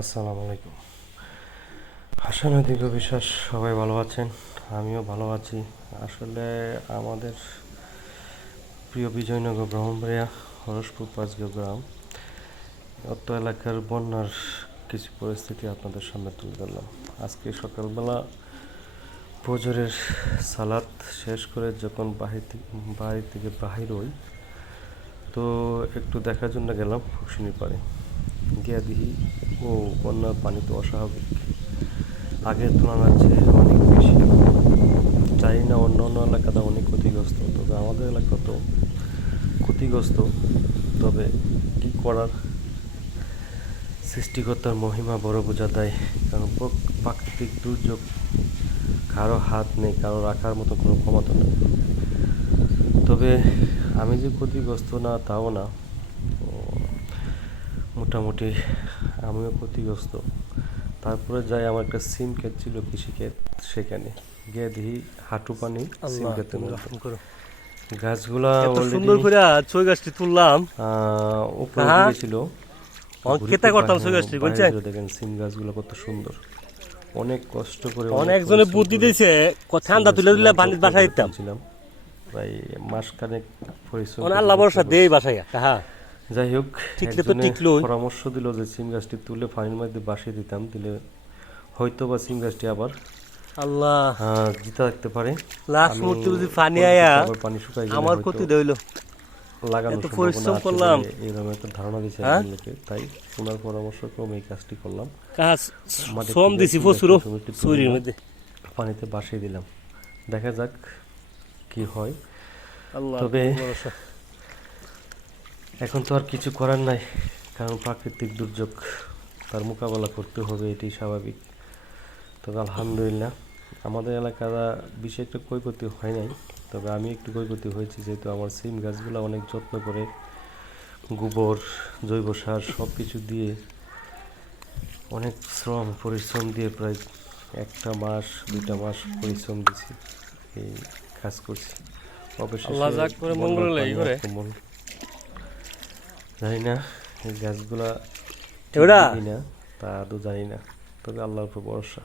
আসসালামু আলাইকুম। হাসান দীর্ঘ বিশ্বাস সবাই ভালো আছেন, আমিও ভালো আছি। আসলে আমাদের প্রিয় বিজয়নগর ব্রাহ্মণবাড়িয়া হরসপুর পাঁচগাঁও গ্রাম অত্র এলাকার বন্যার কিছু পরিস্থিতি আপনাদের সামনে তুলে ধরলাম। আজকে সকালবেলা ফজরের সালাত শেষ করে যখন বাড়ি থেকে বাহির হই, তো একটু দেখার জন্য গেলাম ফুকসিনির পাড়ে। গিয়া দেখি ও বন্যার পানি তো অস্বাভাবিক, আগের তুলনার চেয়ে অনেক বেশি। জানি না অন্য অন্য এলাকাটা অনেক ক্ষতিগ্রস্ত, তবে আমাদের এলাকা তো ক্ষতিগ্রস্ত। তবে কী করার, সৃষ্টিকর্তার মহিমা বড় বোঝা দেয়। কারণ প্রাকৃতিক দুর্যোগ কারো হাত নেই, কারো রাখার মতো কোনো ক্ষমতা নেই। তবে আমি যে ক্ষতিগ্রস্ত না তাও না, মোটামুটি আমিও ক্ষতিগ্রস্ত। তারপরে যাই, আমার একটা সিম ক্ষেত ছিল, কৃষিক্ষেত, সেখানে গিয়ে দেখি হাঁটু পানি সিম ক্ষেতে গাছগুলা সুন্দর করে ছই গাছটি তুললাম, উপরে উঠে গেছিল। কেতা করতাম ছই গাছটি বুঝছেন। দেখেন সিম গাছগুলো কত সুন্দর, অনেক কষ্ট করে অনেকজনে বুদ্ধি দিয়েছে, ঠান্ডা তুলে দিলে পানির বাসায় দিতাম। প্রায় মাসখানেক পরিশ্রম আল্লাহ ভরসা দেই বাসায়। হ্যাঁ, যাই হোক, টিকলে তো টিকলো। পরামর্শ দিল যে সিম গাছটি তুলে পানির মধ্যে বাসিয়ে দিতাম, দিলে হয়তো বা সিম গাছটি আবার আল্লাহ জিতা রাখতে পারে। লাস্ট মুহূর্তে বুঝি পানি আয়া পানি শুকাই আমার ক্ষতি হইলো। লাগানোর পরিশ্রম করলাম, এইরকম একটা ধারণা দিয়েছে লোকে, তাই ওনার পরামর্শ ক্রমে এই কাজটি করলাম। কাজ শ্রম দিছি প্রচুর শরীরের মধ্যে, পানিতে বাসিয়ে দিলাম, দেখা যাক কি হয়। আল্লাহ তবে ভরসা। এখন তো আর কিছু করার নাই, কারণ প্রাকৃতিক দুর্যোগ, তার মোকাবেলা করতে হবে, এটি স্বাভাবিক। তবে আলহামদুলিল্লাহ আমাদের এলাকারা বিশেষ একটা ক্ষয়ক্ষতি হয় নাই। তবে আমি একটু ক্ষয়ক্ষতি হয়েছি, যেহেতু আমার সিম গাছগুলো অনেক যত্ন করে গোবর, জৈব সার সব কিছু দিয়ে অনেক পরিশ্রম দিয়ে প্রায় একটা মাস 2টা মাস পরিশ্রম দিয়েছি, এই কাজ করছি। আল্লাহ যাক করে মঙ্গল করে। জানি না এই গাছগুলা না, তা আদৌ জানি না। তবে আল্লাহর উপর ভরসা,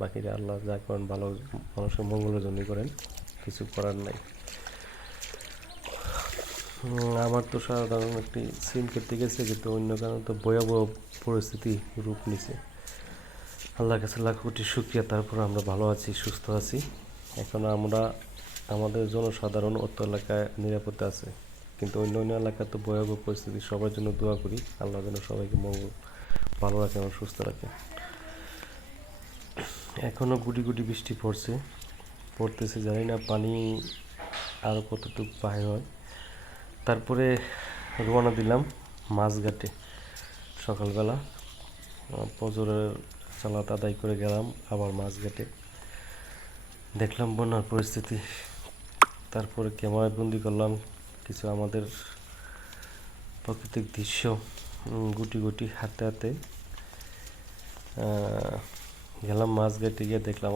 বাকিরা আল্লাহ যা করেন ভালো মানুষের মঙ্গলের জন্যই করেন, কিছু করার নাই। আমার তো সাধারণ একটি সিম কেটে গেছে, কিন্তু অন্য কারণে তো ভয়াবহ পরিস্থিতি রূপ নিছে। আল্লাহর কাছে লাখ কোটি শুকরিয়া, তারপর আমরা ভালো আছি, সুস্থ আছি। এখন আমরা আমাদের জনসাধারণ অত্র এলাকায় নিরাপদে আছে, কিন্তু অন্য অন্য এলাকায় তো ভয়াবহ পরিস্থিতি। সবার জন্য দোয়া করি, আল্লাহ যেন সবাইকে মঙ্গল ভালো রাখে এবং সুস্থ রাখে। এখনও গুটি গুটি বৃষ্টি পড়তেছে, জানি না পানি আরও কতটুকু বাহির হয়। তারপরে রওনা দিলাম মাছঘাটে সকালবেলা, ফজরের সালাত আদায় করে গেলাম আবার মাছঘাটে, দেখলাম বন্যার পরিস্থিতি। তারপরে ক্যামেরায় বন্দি করলাম কিছু আমাদের প্রাকৃতিক দৃশ্য, গুটি গুটি হাঁটতে হাঁটতে গেলাম মাছঘাটে। গিয়ে দেখলাম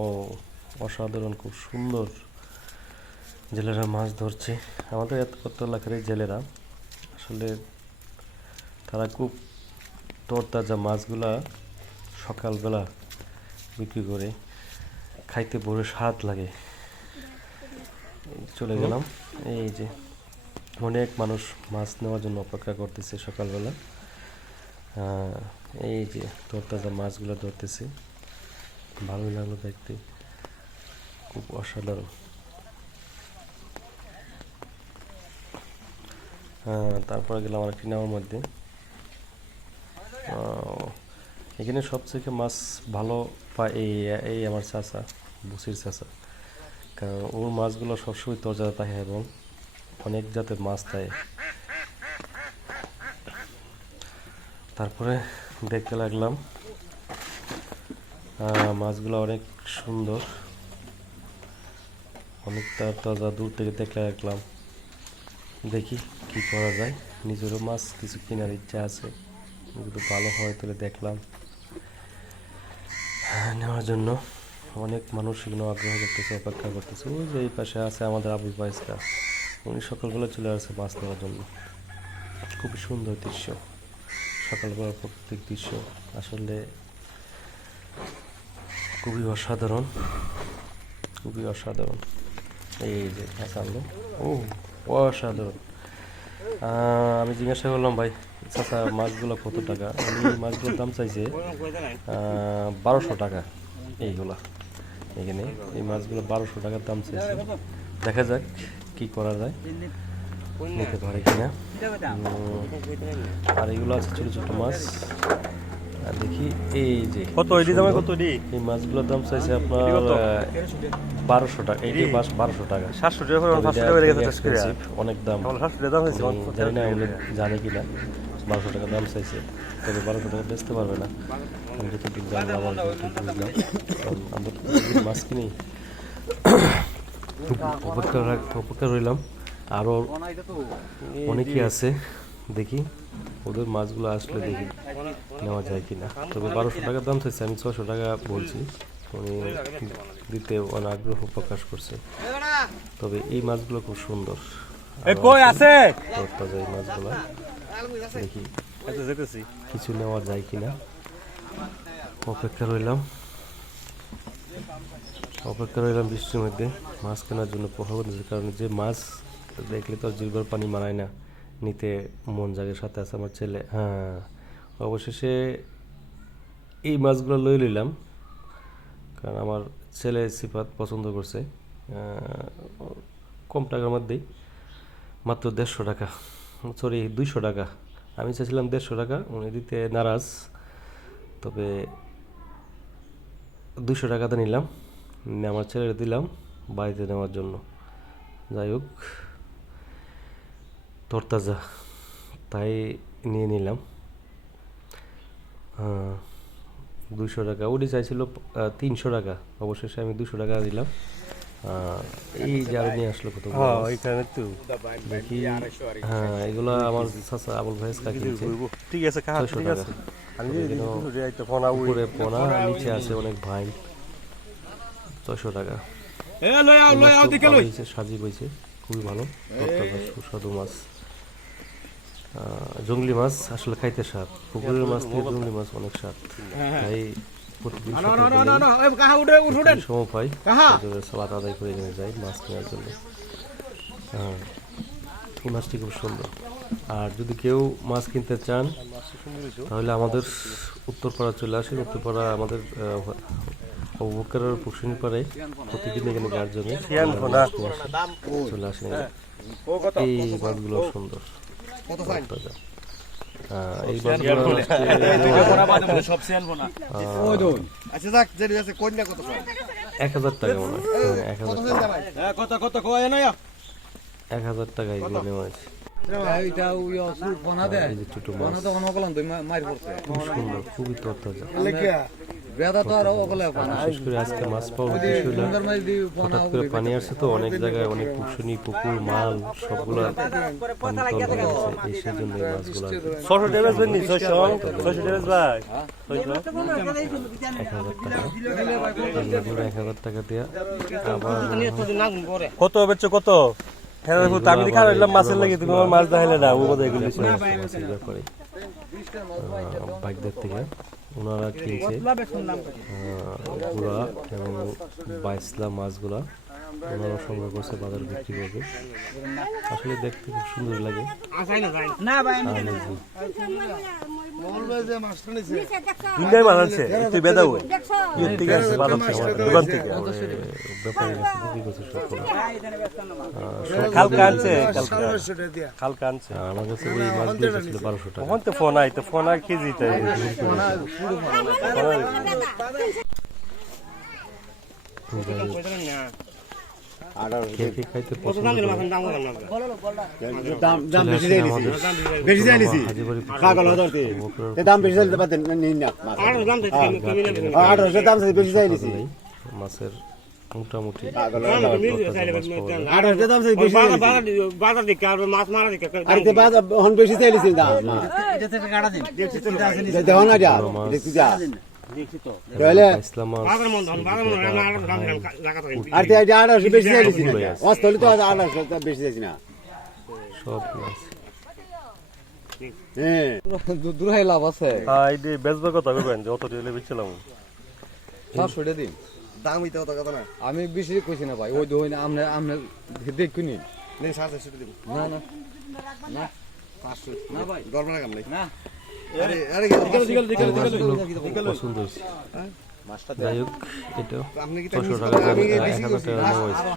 অসাধারণ, খুব সুন্দর জেলেরা মাছ ধরছে। আমাদের এত এলাকার জেলেরা আসলে তারা খুব তরতাজা মাছগুলা সকালবেলা বিক্রি করে, খাইতে বড় স্বাদ লাগে। চলে গেলাম, এই যে অনেক মানুষ মাছ নেওয়ার জন্য অপেক্ষা করতেছে সকালবেলা। এই যে তরতাজা মাছগুলো ধরতেছে, ভালোই লাগলো দেখতে, খুব অসাধারণ। তারপরে গেলাম আরেকটি নামের মধ্যে। এখানে সবথেকে মাছ ভালো পায় এই আমার চাচা, বুসির চাচা, কারণ ওর মাছগুলো সবসময় তাজা থাকে এবং অনেক জাতের মাছ থাকে। তারপরে দেখতে লাগলাম মাছগুলো অনেক সুন্দর, অনেক তাজা। দূর থেকে দেখতে লাগলাম, দেখি কি করা যায়। নিজেরও মাছ কিছু কেনার ইচ্ছা আছে, যদি ভালো হয় তাহলে দেখলাম নেওয়ার জন্য। অনেক মানুষ এগুলো আগ্রহ করতেছে, অপেক্ষা করতেছে। ওই যে এই পাশে আছে আমাদের আবুল বাইসকা, উনি সকালবেলা চলে আসছে মাছ নেওয়ার জন্য। খুবই সুন্দর দৃশ্য, সকালবেলার প্রাকৃতিক দৃশ্য আসলে খুবই অসাধারণ, খুবই অসাধারণ। এই যে মাছ আনলো, ও অসাধারণ। আমি জিজ্ঞাসা করলাম, ভাই চাচা মাছগুলো কত টাকা? উনি মাছগুলোর দাম চাইছে 1200 টাকা। এইগুলা এখানে এই মাছগুলো 1200 টাকার দাম চাইছে। দেখা যাক কি করা যায়, নিতে পারে কিনা। আর এগুলো আছে ছোট ছোট মাছ। আর দেখি এই যে কত এডি দামে কত এডি? এই মাছগুলোর দাম চাইছে আপনার 1200 টাকা। এইটি 1200 টাকা। 700 টাকা করে 500 টাকা বেড়ে গেছে আজকে। অনেক দাম। 700 টাকা দাম হয়েছে। জানি না উনি জানে কিনা 1200 টাকা দাম চাইছে, তবে 1200 টাকা বেচতে পারবে না। আমি যতটুকু জানলাম, আমার যতটুকু বুঝলাম, কারণ আমরা তো প্রতিদিন মাছ কিনি। অপেক্ষা রইলাম, আরও অনেকেই আছে, দেখি ওদের মাছগুলো আসলে দেখি নেওয়া যায় কিনা। তবে 1200 টাকার দাম চাইছে, আমি 600 টাকা বলছি। উনি দিতে অনেক আগ্রহ প্রকাশ করছে। তবে এই মাছগুলো খুব সুন্দর, কই আছে তাজা এই মাছগুলো। দেখি কিছু নেওয়া যায় কিনা। অপেক্ষা রইলাম বৃষ্টির মধ্যে মাছ কেনার জন্য প্রভাবিত, কারণ যে মাছ দেখলে তো জিহ্বার পানি মানায় না, নিতে মন জাগে। সাথে আছে আমার ছেলে। হ্যাঁ, অবশেষে এই মাছগুলো লই নিলাম, কারণ আমার ছেলে সিফাত পছন্দ করছে। কম টাকার মধ্যেই, মাত্র 150 টাকা, সরি 200 টাকা। আমি চাইছিলাম 150 টাকা, উনি দিতে নারাজ। তবে 200 টাকাতে নিলাম, আমার ছেলের দিলাম বাড়িতে নেওয়ার জন্য। যাই হোক, তরতাজা তাই নিয়ে নিলাম। 200 টাকা, উনি চাইছিল 300 টাকা, অবশেষে আমি 200 টাকা দিলাম। এই যে আরো নিয়ে আসলো কত এখানে তো দেখি। হ্যাঁ, এগুলো আমার চাচা আবুল ভাইস কিনছে। ঠিক আছে, 600 টাকা। উপরে পোনা, নিচে আছে অনেক ভাই। 600 টাকা। সাজি বইছে, খুবই ভালো, তরতাজা সুস্বাদু মাছ। জংলি মাছ আসলে খাইতে স্বাদ, পুকুরের মাছ থেকে জংলি মাছ অনেক স্বাদ। তাই প্রতিদিন সময় পাই, সালাদ আদায় করে নিয়ে যাই মাছ কেনার জন্য। এই মাছটি খুব সুন্দর। আর যদি কেউ মাছ কিনতে চান, তাহলে আমাদের উত্তরপাড়া চলে আসেন। উত্তরপাড়া আমাদের অবকারের পুকুর পাড়ে প্রতিদিন এখানে গাড় জমে চলে আসেন। এই মাছগুলো সুন্দর, তাজা। এই মাছগুলো 1000 টাকা মনে হয়। 1000 টাকা এগুলো নেওয়া আছে। এই যে ছোট মাছ, খুব সুন্দর, খুবই তরতাজা। বিশেষ করে আজকে মাছ পাওয়ার উদ্দেশ্য হলো, হঠাৎ করে পানি আসছে তো অনেক জায়গায়, অনেক পুকুর পুকুর মাল সবগুলা পানি তল হয়ে গেছে। এই সেই জন্য এই মাছগুলো 600 টাকা বেচবেন নি? 600 ভাই 1000 টাকা দিয়ে আবার কত বেচছো? কত আমি দেখা রইলাম মাছের লাগে, তুমি আমার মাছ দেখাইলে না। ও বোধহয় এগুলো করে বাইকদের থেকে ওনারা কিনছে গুড়া এবং বাইসলা মাছগুলা ওনারা সংগ্রহ করছে, বাজারে বিক্রি করবে। আসলে দেখতে খুব সুন্দর লাগে। দুনিয়ায় মাছ আনছে, তুই বেদা হই ঠিক আছে, ভালো দোকান থেকে ব্যাপারী কাছে বিক্রি করছে সবগুলো। খালকা আনছে, খালকা আনছে। আমার কাছে ওই মাছগুলো ছিল 1200 টাকা। ওখান থেকে ফোন আই, তো ফোন আর কেজি তাই কে কে খাইতে পছন্দ করে। দাম বেশি দিয়ে নিছি, বেশি দিয়ে নিছি, কাগল ধরতে দাম বেশি দিতে পারতেন নিন না। 800 দাম বেশি দিয়ে নিছি। মাছের মোটামুটি 800 দাম বেশি বাজার দিকে আর মাছ মারা দিকে আর তে বাজার হন বেশি দিয়ে নিছি দাম। এটা থেকে কাটা দিন, দেখো না যা দেখি যা তাহলে আর তে 800 বেশি দিয়ে নিছি, অস্তলি তো 800 বেশি দিছি না সব মাছ। হ্যাঁ দূরাই লাভ আছে এই দিয়ে বেচবার কথা কইবেন যে অত রেলে বেচছিলাম 700 দিন দাম হইতে অত কথা না আমি বেশি কইছি না ভাই ওই দই আমনে আমনে দেখুনি নেই 700 দিব না না না 500 না ভাই গরম কাম নাই না আরে আরে পছন্দ হয়েছে যাই হোক এটাও আপনি কি 600 টাকা 1000 টাকা নেওয়া হয়েছে